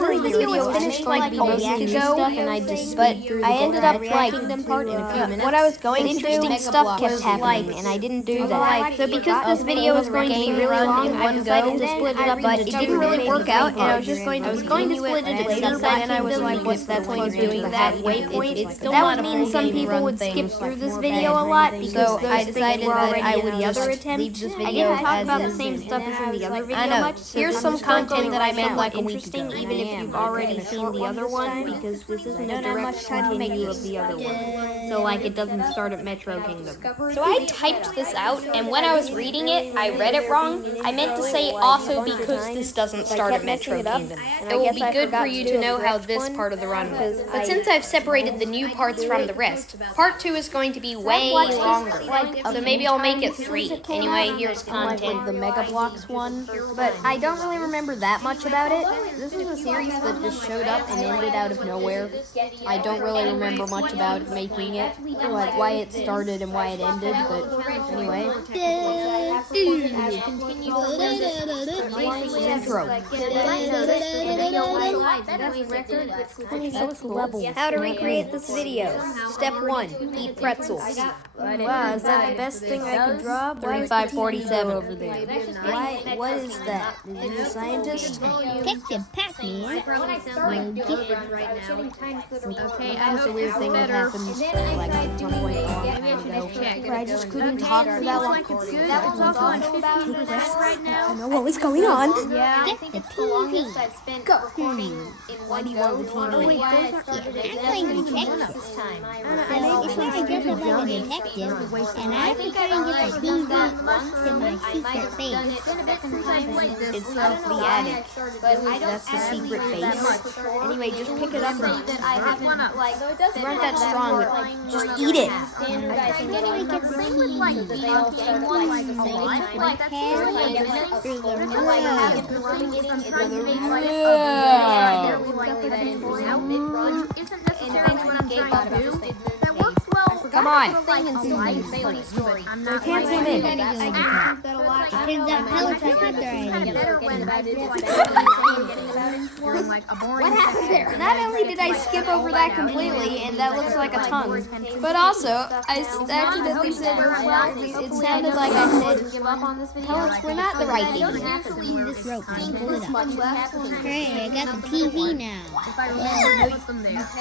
actually the video was finished like a week ago, but I ended up like Kingdom part in a few minutes. What I was going to do, interesting stuff kept happening, and I didn't do that. So because this video was going to be really long, I decided to split it up, but it didn't really work out, and I was going to split it later, and I was like, if that's what you're doing that waypoint, that would mean some people would skip through this video a lot, because I decided that I would just leave this video. I didn't talk about the same stuff as in the other video much. Here's some content that I made like a week ago, even if you've already seen the other one, because this isn't a direct continue of the other one. So like it doesn't start at Metro Kingdom. So I typed this out, and when I was reading it, I read it wrong. I meant to say also because this doesn't start at Metro Kingdom. It will be good for you to know how this part of the run was. But since I've separated the new parts from the rest, part 2 is going to be way longer. So maybe I'll make it 3. Anyway, here's content. The Mega Blocks one, but I don't really remember that much about it. This is a series that just showed up and ended out of nowhere. I don't really remember much about making it, like why it started and why it ended, but anyway. Intro. How to recreate this video. Step 1. Eat pretzels. Wow, is that the best thing I could draw? 3547 over there. Why? What is that? Is it a scientist? Detective Pac-Man. Okay, that was a weird thing that happened like at some point a long time ago. Where I just couldn't talk for that long. That was also an take breath. I know what was going on. Yeah, I think it's the longest I've spent recording in Why do you want the TV? I'm playing detective this time. If I dress up like a detective, and I have to try and get the TV to my secret base. It's like the attic. That's the secret base. Anyway, just pick it up and you aren't that strong, but just eat it. Come on. I can't zoom in. What happened there? Not only did I skip over that completely, and that looks like a tongue, but also I accidentally said, it sounded like I said, pellets were not the right thing. Hey, I got the TV now.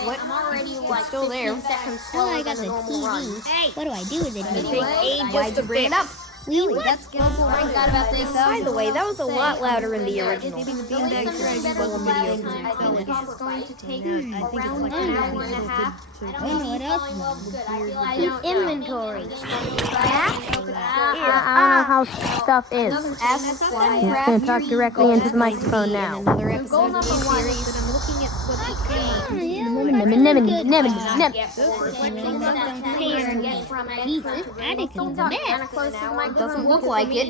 What? It's still there. Oh, I got the TV. What do I do with it? Why'd you bring it up? Really? By the way, that was a lot louder in the original. Inventory. I don't know how stuff is. Ask Slime I'm going to talk directly into the microphone now. Another episode of the series. It doesn't look like it.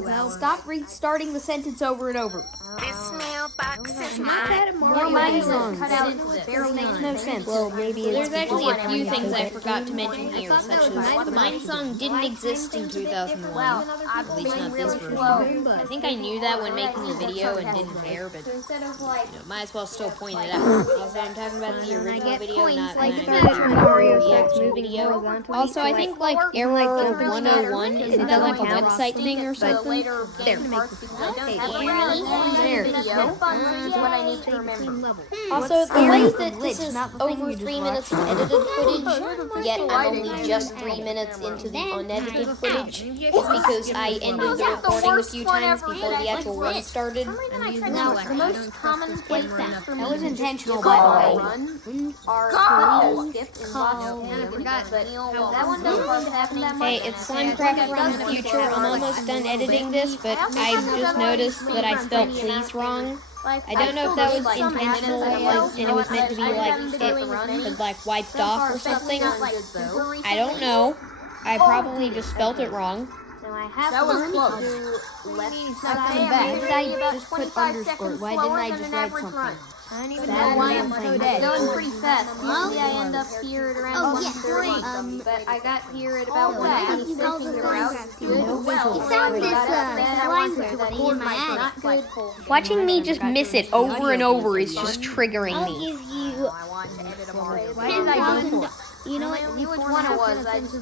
Well, stop restarting the sentence over and over. This mailbox is mine. More mine songs. This makes no sense. Well, maybe it's There's actually a few things I forgot to mention here, such as the mine song didn't exist in 2001, at least not this version. I think I knew that when making the video and didn't care, but might as well still point it out. Also, I'm talking about the original video, not the actual video. Also, I think like Error 101, isn't that like a website thing or something? There. Also, the way that this is over 3 minutes of edited footage, yet I'm only just 3 minutes into the unedited footage, is because I ended the recording a few times before the actual run started. Now, the most common places for me that was intentional, by the way. Hey, it's Slimecraft from the future. I'm almost done editing this, but I just noticed that I spelled please wrong. I don't know if that was intentional, and it was meant to be like it had like wiped off or something. I don't know. I probably just spelt it wrong. That was close. Why did I just put underscore? Why didn't I just write something? I don't even That's know why why I'm so dead. Going pretty fast. Usually I end up here at around 1:30, but I got here at about 1:26. You're out. No visual. You found this slime to record my attic. Watching me just miss it over and over is just triggering I'll me. give you I want to edit them all. $10,000. You know what? I knew which one it was. I just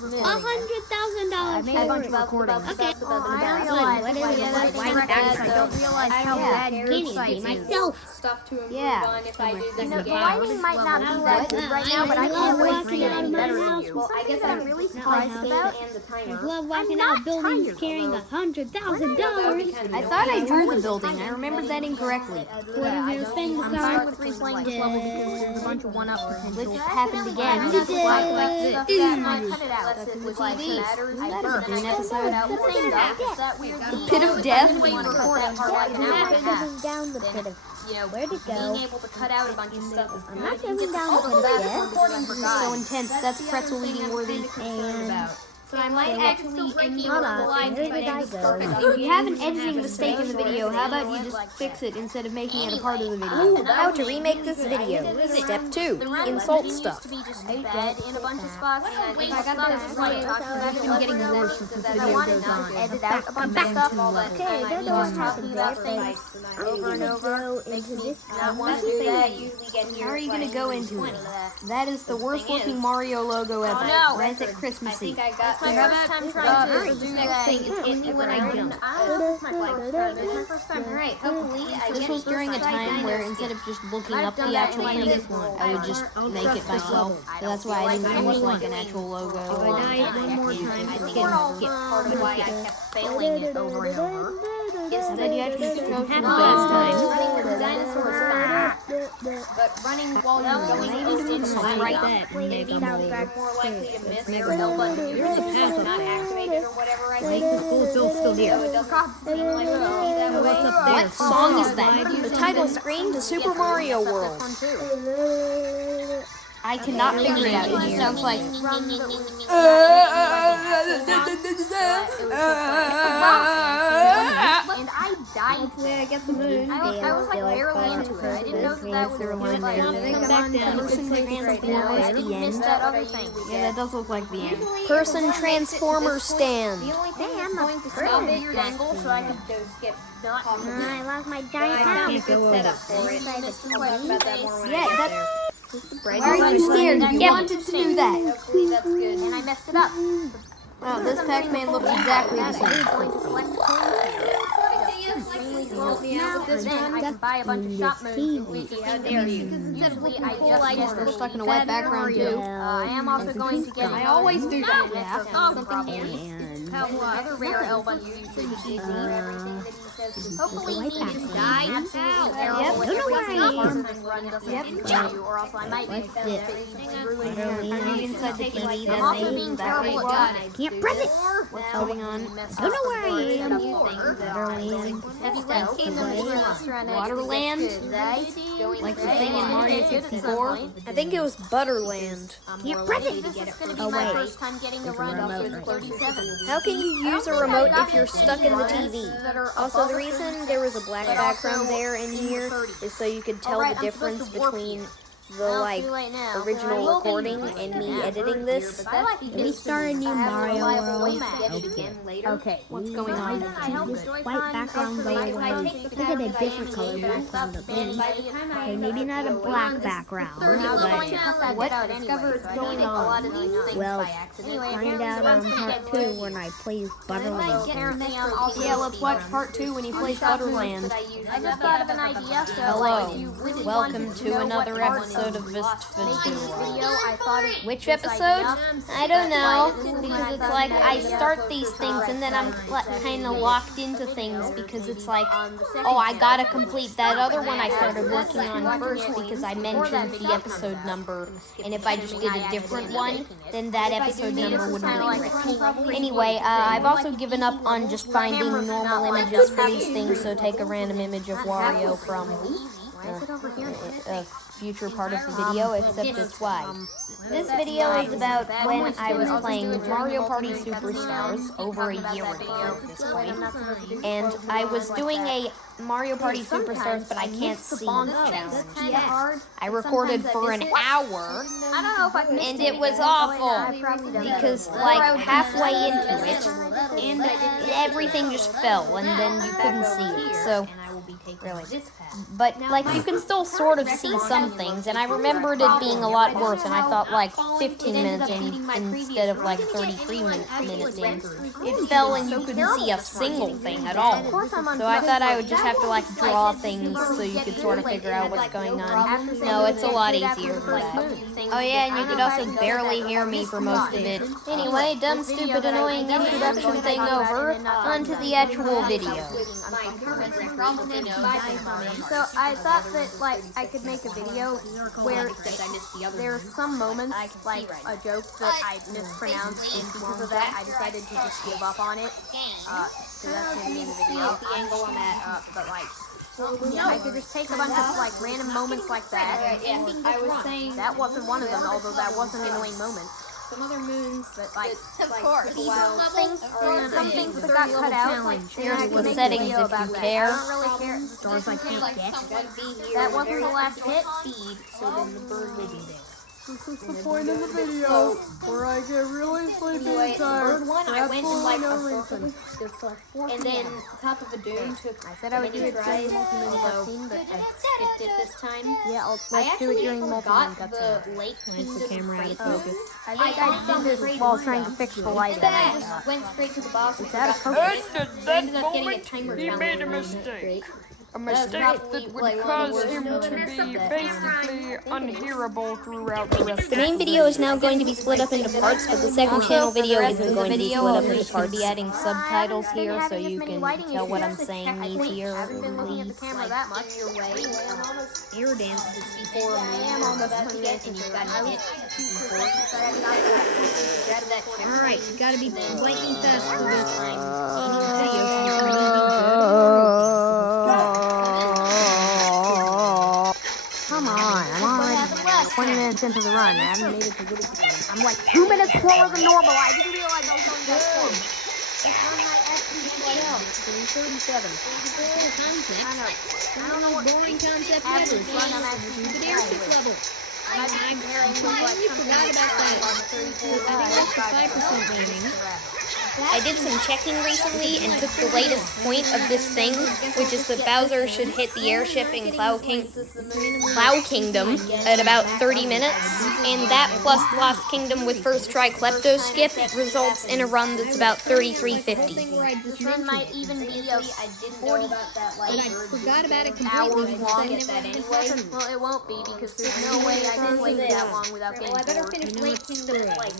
$100,000 I made a bunch of recordings. Okay. I realized What is I it? don't realize how bad your Guinea site pig is. myself. Stuff to improve Yeah. on if I do this The again. lighting might not be that good right now, but I can't wait to see it any better than you. Well, I guess I'm really surprised about and the I timer. love walking out buildings carrying $100,000. I thought I drew the building. I remembered that incorrectly. What are you gonna spend this on? replaying this level because there's a bunch of one-up potential. Which happened again. Like this. That is a Dune episode. Pit of Death. Down the pit of where to go? Being able to cut out a bunch of stuff is I'm good. not going down the pit of death. This is so intense. That's pretzel eating worthy. And So I might actually end hold the on, live where did I go? If you have an editing mistake in the video, how about you just fix it instead of making it a part of the video? How to remake this video. Step 2. Insult stuff. to be just bad in a bunch of spots. And I got this like I'm getting worse as this video goes on. Edit out a bunch of stuff. Okay, they're the ones talking about things. Over and over. Makes me not want to do that. Usually get here. How are you going to go into it? That is the worst looking Mario logo ever. no. Why is it Christmassy? I got my first time trying to do that. It's me when I jump. Alright, hopefully I This was during a time where instead of just looking up the actual thing, I would just make it myself. So that's why I didn't use like an actual logo. If I die one more time, I it's think gonna it's part of why I kept failing it over and over. And then you actually show some Happy last time. Running with the dinosaurs is fine. But running while you're going in right, maybe more likely to miss or help button Here's the path up not there. activated or whatever I Make think. the school still here. So it doesn't seem like it would be that way. What's up there? What song is that? The title screen to Super Mario World. I cannot figure it out. It just sounds like. And I died. I get the moon. I was like barely into it. I didn't know that was like Come back down. Person Transformer I at the didn't miss end. that other thing. Yeah, that does look like the end. Person Transformer stand. The only thing is going to stop at your angle so I could just get not I lost my giant I house. can't go over. Yeah, that. Why are you scared? You wanted to do that. Hopefully that's good. And I messed it up. Wow, this Pac-Man looks exactly the same. I'm going to select then I can buy a bunch of shop modes and usually I just We're stuck in a wet background too. I am also going to get. I always do that. Yeah. And Other rare L buttons usually easy. Everything that he says is hopefully he just die. Absolutely terrible. Don't know where I am. Yep. Or else I might be What's this? Are you inside the TV? I'm also That being that terrible way? at God. can't press it. What's going on? Don't know where I am. Waterland? Like the thing in Mario 64? I think it was Butterland. Can't press it. This is going to be Oh, my wait. first time getting a run with 37. How can you use a remote if you're stuck in the TV? Also, the reason there was a black background there in here is so you could tell the difference between the like original recording and me editing this. We start a new Mario world. Okay. What's going on? This white background go away. Look at a different color background of these. Okay, maybe not a black background, but What? Discover what's going on. well, find out on part 2 when I play Butterland. Yeah, let's watch part 2 when he plays Butterland. I just thought of an idea, so Hello. if you really Welcome wanted to know another what part episode of making this video, I thought it Which this episode? idea. I don't know, because it's like I start these things and then I'm kind of locked into things because it's like, oh, I gotta complete that other one I started working on first because I mentioned the episode number, and if I just did a different one, then that episode number wouldn't be correct. Anyway, I've also given up on just finding normal images for these things, so take a random image of Wario from a future part of the video, except it's why. This video is about when I was playing Mario Party Superstars over a year ago at this point. And I was doing a Mario Party Superstars, but I can't see challenge. I recorded for an hour, and it was awful, because like halfway into it, and everything just fell, and then you couldn't see it, so... Really. But, like, you can still sort of see some things, and I remembered it being a lot worse, and I thought, like, 15 minutes in instead of, like, 33 minutes in. It fell and you couldn't see a single thing at all. So I thought I would just have to, like, draw things so you could sort of figure out what's going on. No, it's a lot easier than that. Oh yeah, and you could also barely hear me for most of it. Anyway, dumb, stupid, annoying introduction thing over, onto the actual video. So I thought that like I could make a video where there are some moments like a joke that I mispronounced, and because of that I decided to just give up on it. So that's going to be in the video. But like, yeah, I could just take a bunch of like random moments like that. I was saying That wasn't one of them, although that wasn't an annoying moment. some other moons, But like, of course. some things that got cut out. Like, Here's I could the make a settings video if about you that. care. I don't really care. Stars I can't get. That wasn't the last hit. Speed, so then the bird will be there. This is the point of the video where I get really sleepy and tired Bird one, for I went in like absolutely no a circle. reason. And then Top of a Doom took I said I would do it during multi-moon multi-moon cutscene, but I skipped it this time. yeah, I let's do it actually during forgot multi-moon the cutscene. Lake Nice, Kingdom the camera out of Breakthrough. focus. I think I did this while trying to fix the lighting. And then I just went straight to the boss and that a forgot focus? to fix it. I ended up getting a timer he challenge. made a mistake. A mistake probably, that would like, one of cause the him worst to moments be of that. basically unhearable throughout the rest of The main video is now going to be split up into parts, but the second channel video isn't going to be split up into parts. I'll be adding subtitles here so you can tell what I'm saying easier. I haven't been looking at the camera that much. Air dance. Before I am almost about to 20 get minutes and into you've it. got I to was hit 2%, grab that checkpoint. Alright, you gotta be lightning fast for this. Come on, I'm already 20 minutes into the run. I haven't made it to good again. I'm like 2 minutes slower than normal. I didn't realize I was going that slow. This run might actually be well. It's 37. I know. I don't know what Boring concept average ever. run I'm actually Stupid doing. airship level. I'm comparing with like You something forgot about that. like 5% rating. I did some checking recently and took the latest point of this thing, which is that Bowser should hit the airship in Cloud Kingdom at about 30 minutes, and that plus Lost Kingdom with first try Klepto skip results in a run that's about 3350. Thing where I just This run mentioned might it, even be a 40 but I forgot about it hours completely. long. because I never anyway. Well, it won't be because there's no way I can wait that long without getting bored. finish You know Lake it's Kingdom true. like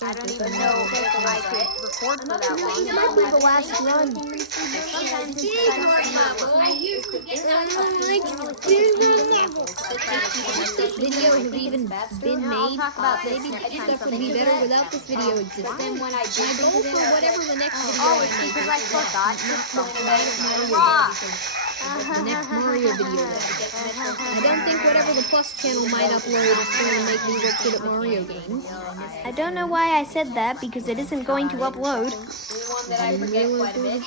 I don't even know if I could record for that long. It might be the last run. Sometimes it's This video has even been made. talk about this Maybe next time stuff would be better without this video existing. when I My goal for whatever the next video Oh, I it's make because I is forgot to the next Mario video. I don't think whatever the Plus channel might upload is going to make me look good at Mario games. I don't know why I said that, because it isn't going to upload. one that I forget quite a bit.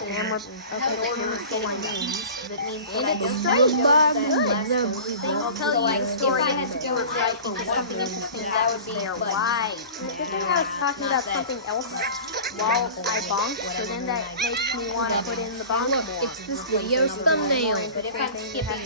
camera. Okay, That means And that I it's don't straight. know I'll tell you a story. If I had to go with like something interesting, that would be They're like wide. The thing I was talking about something else while I bonked, so then that makes me want to put in the bonk more. It's this video's thumbnail. But if I'm skipping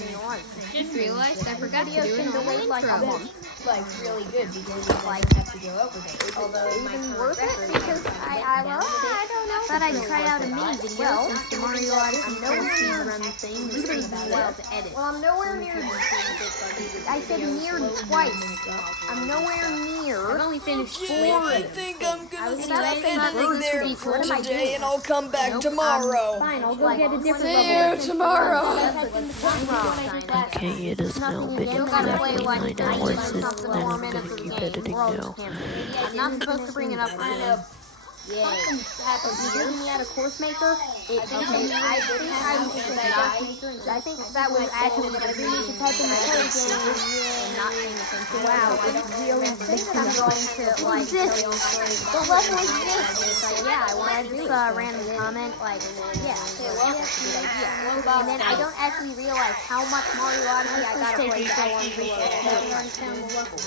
Just realized I forgot to do Video's an been delayed like a intro. month. like really good because you like have to go over there. Although it might Even sound worth it record, because I don't know. Thought I'd try out a mini video since the Mario Odyssey speed run thing is pretty well to edit. Well, I'm nowhere near. I said near twice. I'm nowhere near. I've only finished I think I'm I gonna was stop about to say my editing birds there would be for cool. today, and I'll come back tomorrow. Fine, I'll go get a different See you tomorrow. Okay, it is now been exactly 9 hours since then I'm gonna keep editing now. I'm not supposed to bring it up. something happened here. Me at a course maker. I think that was actually because we need to type in the code and not paying attention. Wow, it's really that I'm going to like tell you a story. The level exists. Like, yeah, I wanted this random comment. Like, yeah, well, that's a good idea. And then I don't actually realize how much Mario Odyssey I gotta play. How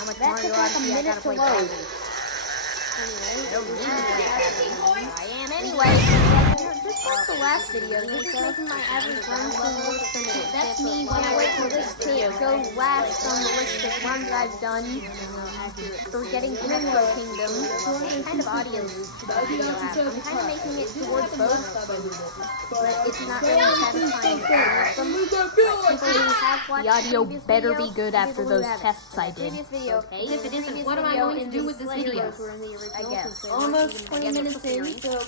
much Mario Odyssey I gotta play. Anyway, just like the last video, this is making my average run seem worse than it is. That's me when I wait for this to go last on the list of runs I've done for getting to Metro Kingdom. What kind of audience does this video have? I'm kind of making it towards both, but it's not really satisfying. The audio better be good after those tests I did. Okay? If it isn't, what am I going to do with this video? I guess. Almost 20 minutes in, so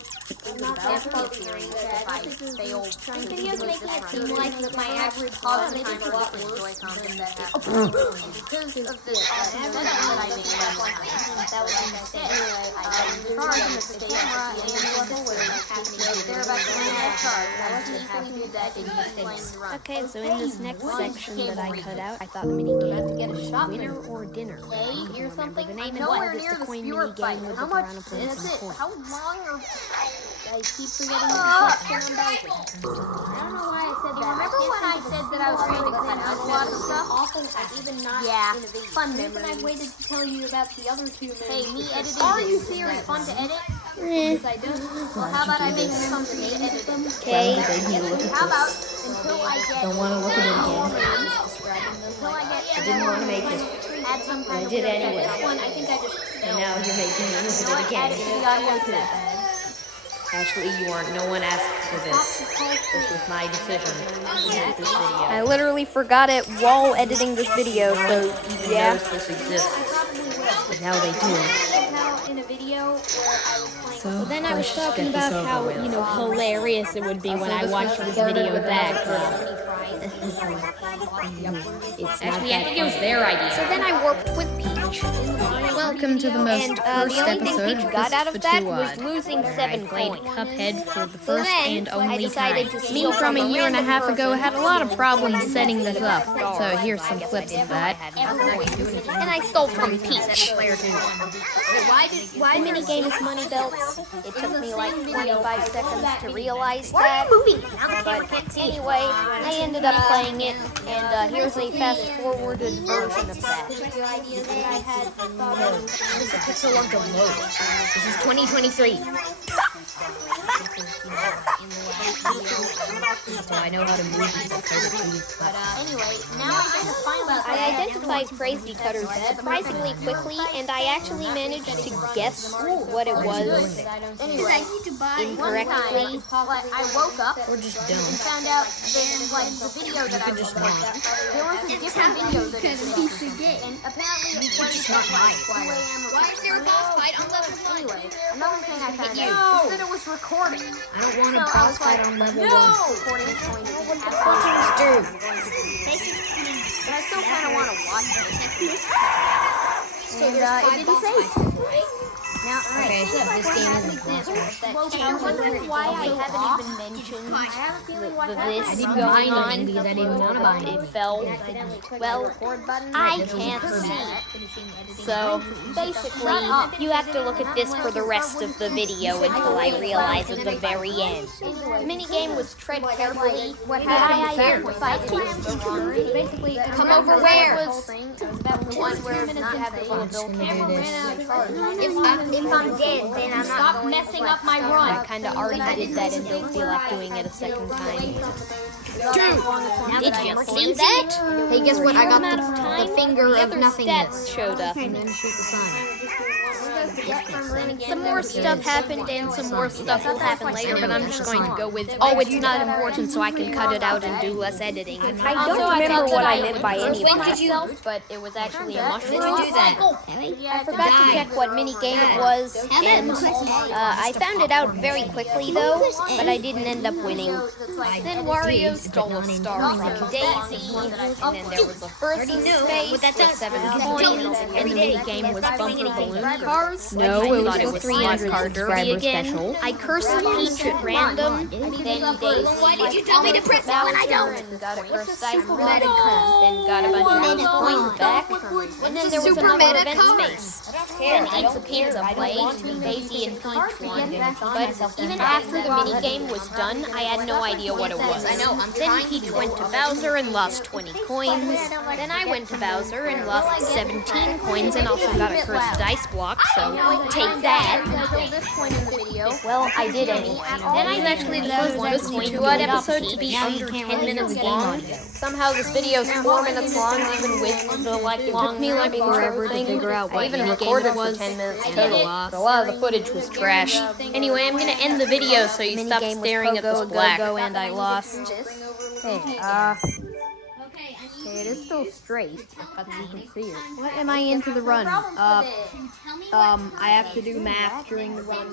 I'm not that series if I fail. Videos making it seem like my average positive is a lot worse because of the setup that I made that was a mistake. I charged the camera and the level was happening. They're about to run out of charge. I wasn't easily do that in playing the run. Okay, so in this next section that I cut out, I thought the minigame was winner or dinner. Or something. The name Nowhere is near the the coin Spear fight. minigame with How the much piranha plants is and it? coins. How long are... I keep forgetting the question on Bowser. I don't know why I said that. Remember when I said that I was going to cut out a lot of stuff? Even not in a video. Fun memory. I waited to tell you about the other 2 minutes. Hey, me editing. Are you serious? Fun to edit? Yes, I do. Well, how about I make some for you to edit them? Okay. How about until I get... Don't want to look at it again. Until I get... I didn't want to make it. Add some kind I of did anyway. This one, I think I just... And now you're making me look Add at it again. it to the audio too. Actually, you aren't. No one asked for this. This was my decision to make this video. I literally forgot it while editing this video, so yeah. Knows this exists. But now they do. In a video where I was playing... So Then I was let's talking get this about over how, with. you know, hilarious it would be when I watched this video back. It's not Actually, I that think it was their idea. So then I worked with Peach. Welcome to the most And cursed the only thing episode Peach of got out of Fist that for was Two losing Odd. 7 Played coins. Cuphead for the So first then and I only decided time. to Me steal from a year and a half ago had a lot of problems setting this up, so here's some clips of that. And I stole from Peach. Why minigame is money belts? It took me like 25 seconds to realize that. But anyway, I ended up playing it, and here's a fast-forwarded version of that. It's so long to load. This is 2023. So I know how to move these. Anyway, now I'm going to find out... I identified Crazy Cutters surprisingly quickly, and I actually managed to guess what it was Anyway, incorrectly. I woke up Or just and don't. found out that, like, the video that I just recorded, there was a different video that it was. And apparently it was at like 2 a.m. or something. Anyway, another thing I found out is that it was recording. I don't want So a I boss was fight like, on level no! 1. Recording is going to be absolutely but I still kind of want to watch it. And it didn't save. Now, Okay, so this game is I'm wondering why I haven't even mentioned I have a feeling what this I didn't going mind on. it because I didn't want to buy It it. fell. Well, I can't see. So basically, you have to look at this for the rest of the video until I realize at the very end. The minigame was tread carefully, but I identified it. Basically, Come over where? The one where it's not having If I'm dead, then I'm not Stop going messing up my run. I kind of already did that and don't feel like doing it a second time. Did you see that? Hey, guess what? I got Amount of time, the finger the of other nothingness. stats showed up. And then shoot the sun. Some more stuff happened and some more stuff will happen later, but I'm just going to go with, oh, it's not important, so I can cut it out and do less editing. I don't remember what I meant by any of myself, but it was actually a mushroom. I forgot to check what mini game it was, and I found it out very quickly though, but I didn't end up winning. Then Wario stole a star from Daisy, and then there was a versus space with 7 coins, and the mini game was bumper balloon cars. No, it thought was it was 300 Scott subscriber again. special. I cursed Peach at random, then Daisy. Why did you tell me to press that when I don't? And got a cursed dice block, meta then got a bunch of those coins back, and then there was super another meta event card. space. Then Eats a Pizza played, Daisy and Peach won, but even after the mini game was done, I had no idea what it was. Then Peach went to Bowser and lost 20 coins. Then I went to Bowser and lost 17 coins and also got a cursed dice block, so take that. Until this point in the video. Well, I did anyway. Then I was actually the first 52-odd episode to be under 10 minutes long. Somehow this video is 4 minutes long, even with the long forever to figure out what I even recorded for 10 minutes total. But a lot of the footage was trash. Anyway, I'm gonna end the video so you stop staring at this black. And I lost. Okay, it is still straight, as you can see it. What am I into the run? I have to do math during the run.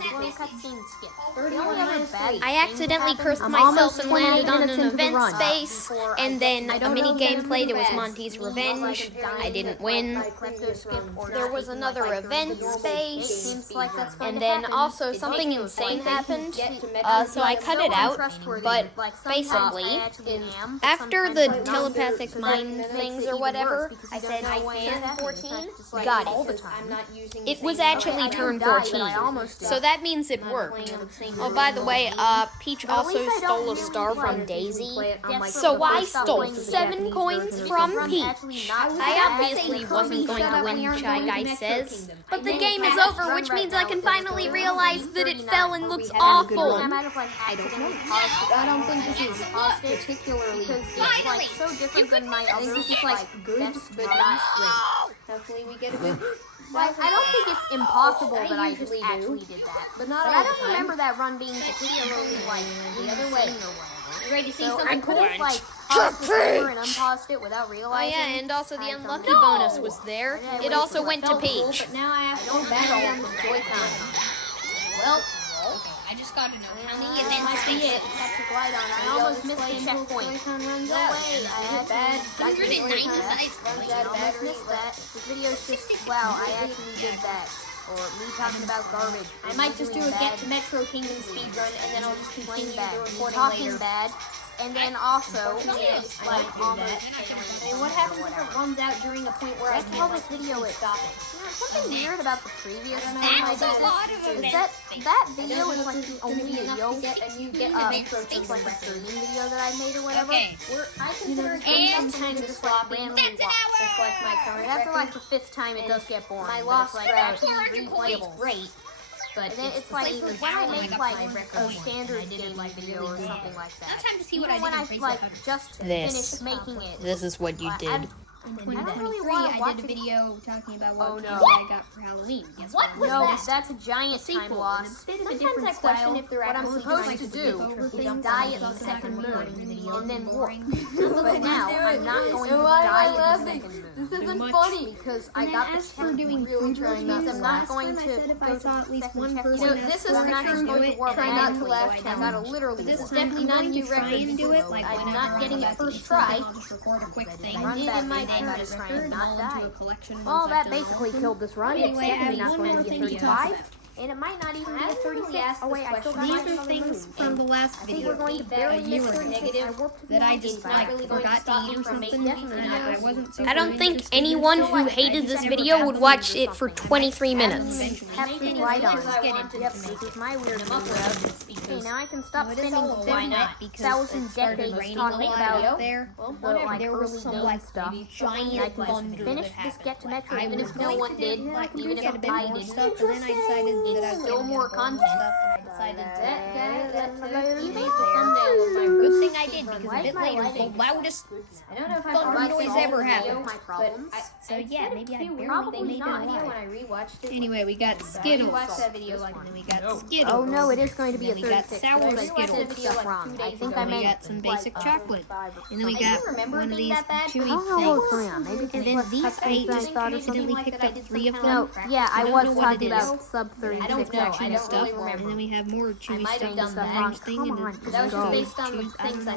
I accidentally cursed myself and landed on an event space, and then a mini game played. It was Monty's Revenge. I didn't win. There was another event space, and then also something insane happened. So I cut it out. But basically, after the telepathic mind things or whatever, I said I can 14. Got it. It was actually turn 14, so that means it worked. Oh, by the way, Peach also stole a star from Daisy, so I stole 7 coins from Peach. I obviously wasn't going to win, Shy Guy says, but the game is over, which means I can finally realize that it fell and looks awful. I don't think this is particularly because it's like so different than my other. This is like good, but not great. Hopefully we get a good... I don't think it's impossible that I just actually did that. But I don't remember that run being particularly like the other way. You ready to see So I something could cool? have like paused this over and unpaused it without Oh realizing. yeah, and also the unlucky bonus was there. It also went to Peach. But now I have to go back on the Joy-Con. Well, I just got to know how many events See they it. I almost missed the checkpoint. Joy-Con runs No out. way. I had Bad. 195. I almost missed that. This video's just wow. I actually did that. Or me talking about garbage. I might just do a Get to Metro Kingdom speedrun, and then I'll just continue bad. the recording Talking later. bad. And then also, like almost. I mean, what happens if it runs out during a point where I That's how can't this video is. stop it? Something weird about the previous time I That's did a lot of this is events. that video is like the only video Get a new Get to Metro it's like a Kingdom streaming video that I made or whatever. Okay. I consider it And some kind of just sloppy. That's an hour! Just like my current After like record. the 5th time, it does get boring. My but lost it's like route actually replayable. great. But And then it's like when I make like a standard game video or something like that. Time to see what Even when I like just This. finished making it. This is what you did. In I don't 2023, really wanna I watch did a it. video talking about what Oh, no. candy I got for Halloween. Guess what? No, that's a giant time Sequel. loss. It's a bit of a Sometimes different I question style. if they're What I'm actually supposed trying to to do do is is jump die on at the the second recording moon video and then and warp. boring. But now I'm not going to Why am I die at the laughing? second moon. This isn't much. funny. Because I And got then the as for checkpoint. doing really food trying not reviews, to I'm laugh. not going I to said if go I to saw the at least second one checkpoint. person This is that's not trying going to to warp Try not to randomly. laugh, I gotta literally This warp. time I'm Definitely not going new to try record. and do it like I'm whenever not getting I'm it about to first eat try. something, I'll just record a quick thing. I did in my and head, then I just try record and them not all die. into a collection Well, once that I've done all basically of them. killed this run. It's Anyway, I have definitely not one going more to be thing to 35. talk about. And it might not even I be a haven't 36. really asked Oh wait, this I still got question. my These are things from the last I think video we're going to that barely you miss were 36. negative I warped to the that I end. just It's not like really going to forgot to stop eat me or from something, making and I wasn't super I don't think interested in anyone it. who hated this video would watch it for 23 minutes. Have to write on. Let's get into Yep, this. this is my weird video. Okay, now I can stop No, it is spending all over why the not? net because thousand it started decades raining talking a lot about out there. the like There was early some game like stuff. giant I can thunder finish that this happened. Get to Metro, I even was if no going one to did, like even get a if bit I more did. stuff, but then I decided that I was Still gonna more get all the content. stuff, and I decided That- you made the thumbnail of my good thing I did because a bit later the loudest I don't know if thunder noise ever happened. My problems. So yeah, maybe I barely Probably made it not. alive. I rewatched it. Anyway, we got Skittles. that video And then we got Skittles. Oh no, it is going to be a And then we got 36. sour I said Skittles. stuff wrong. I think I And we meant got some basic like, chocolate. 5 or And then we something. got remember one of these chewy I don't know what was going things. on. Maybe And it's then less these I cupcakes than just I thought or accidentally something. picked up 3 of them. No, yeah, I don't was know what talking it is. about sub 36 I don't know. section I don't stuff. really remember. And then we have more chewy might have stuff. done This that. orange thing Come and on, then that was some based on the chewy- I don't things know I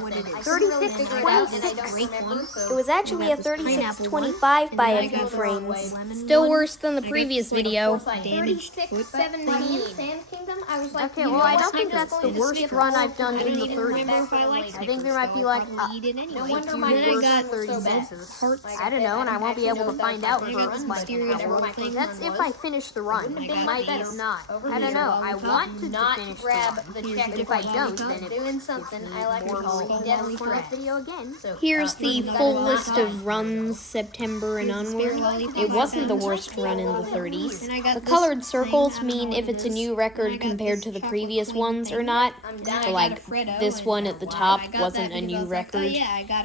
It was actually a 36-25 by a few frames. Still worse than the previous video. 36-17 Sand Kingdom. I was like, Okay, well, I don't think that's the worst run I've done in the 30s. I think there might be like no wonder my worst worst 36s. I don't know, and I won't be able to find out for like an hour. That's if I finish the run. It might not. I don't know. I want to finish the run. But if I don't, then it's doing something I like to call definitely for this video again. Here's the full list of runs September and onward. It wasn't the worst run in the 30s. The colored circles mean if it's a new record compared to the previous ones or not. So like this one at the top wasn't a new record.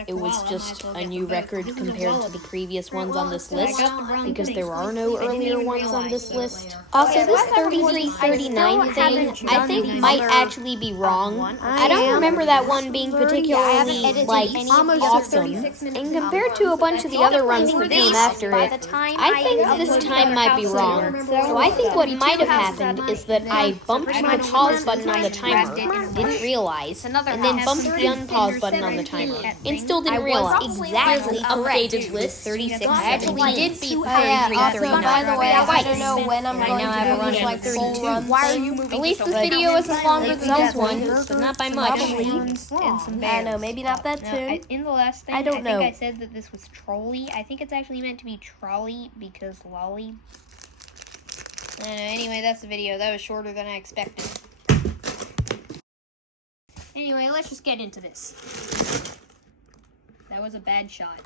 It was just a new record compared to the previous ones on this list because there are no earlier ones on this list. Also, this 33-39 thing I think might actually be wrong. I don't remember that one being particularly like awesome. And compared to a bunch of the other runs that came after it, I think this time might be wrong. So I think what might have happened is that I bumped the pause button on the timer, didn't realize, and then bumped the unpause button on the timer, and still didn't realize. Exactly. Updated list 36. I actually did beat 33-39. By the way, I don't know when I'm I going now have a to run do in like full 32. runs. Why are you moving? At least this video isn't longer than this one, but not by much. I don't know, maybe not that soon. In the last thing, I don't know. think I said that this was trolley. I think it's actually meant to be trolley because lolly. I don't know. Anyway, that's the video. That was shorter than I expected. Anyway, let's just get into this. That was a bad shot.